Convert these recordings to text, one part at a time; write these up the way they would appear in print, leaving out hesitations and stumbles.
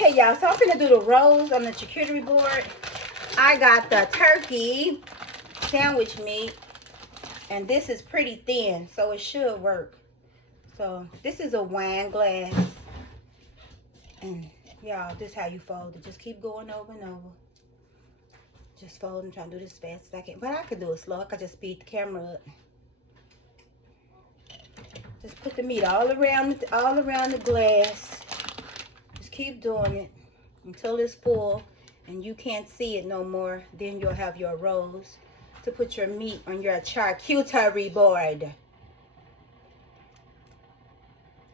Okay, y'all, so I'm gonna do the rolls on the charcuterie board. I got the turkey sandwich meat, and this is pretty thin, so it should work. So this is a wine glass, and y'all, this is how you fold it. Just keep going over and over. Just fold and try to do this as fast as I can, but I could do it slow. I could just speed the camera up. Just put the meat all around the glass. Just keep doing it until it's full and you can't see it no more. Then you'll have your rolls to put your meat on your charcuterie board.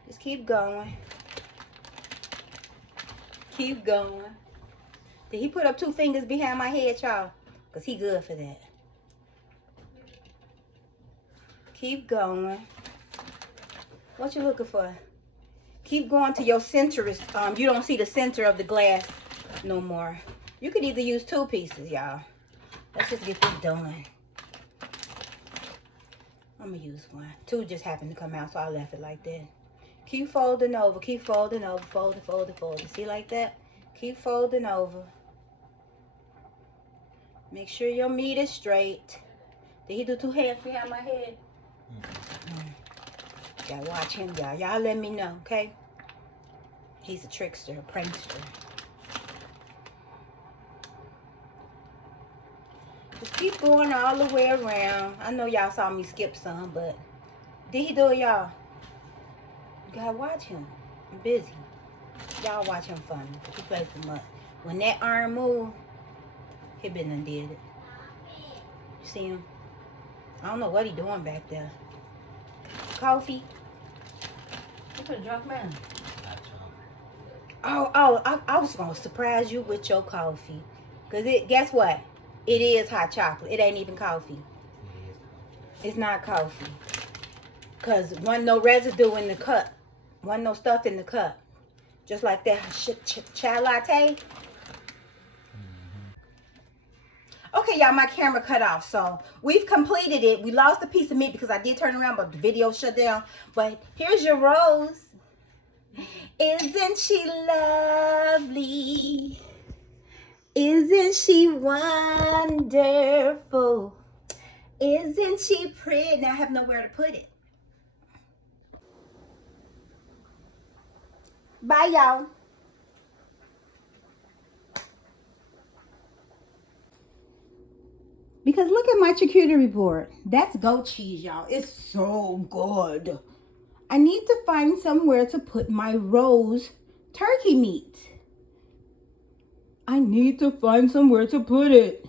Just keep going. Keep going. Did he put up 2 fingers behind my head, y'all? Because he good for that. Keep going. What you looking for? Keep going to your center. You don't see the center of the glass no more. You could either use 2 pieces, y'all. Let's just get this done. I'm going to use 1. 2 just happened to come out, so I left it like that. Keep folding over. Keep folding over. Folding, folding, folding. See like that? Keep folding over. Make sure your meat is straight. Did he do 2 hands behind my head? Gotta watch him, y'all. Y'all let me know, okay? He's a trickster, a prankster. Just keep going all the way around. I know y'all saw me skip some, but did he do it, y'all? You gotta watch him. I'm busy. Y'all watch him for me. He plays too much. When that arm move, he been and did it. You see him? I don't know what he doing back there. Coffee? What's a drunk man? I was gonna surprise you with your coffee. Cause guess what? It is hot chocolate. It ain't even coffee. It's not coffee. Cause wasn't no residue in the cup. Wasn't no stuff in the cup. Just like that chai latte. Okay, y'all, my camera cut off, so we've completed it. We lost a piece of meat because I did turn around, but the video shut down. But here's your rose. Isn't she lovely? Isn't she wonderful? Isn't she pretty? Now I have nowhere to put it. Bye, y'all. Because look at my charcuterie board. That's goat cheese, y'all. It's so good. I need to find somewhere to put my rose turkey meat. I need to find somewhere to put it.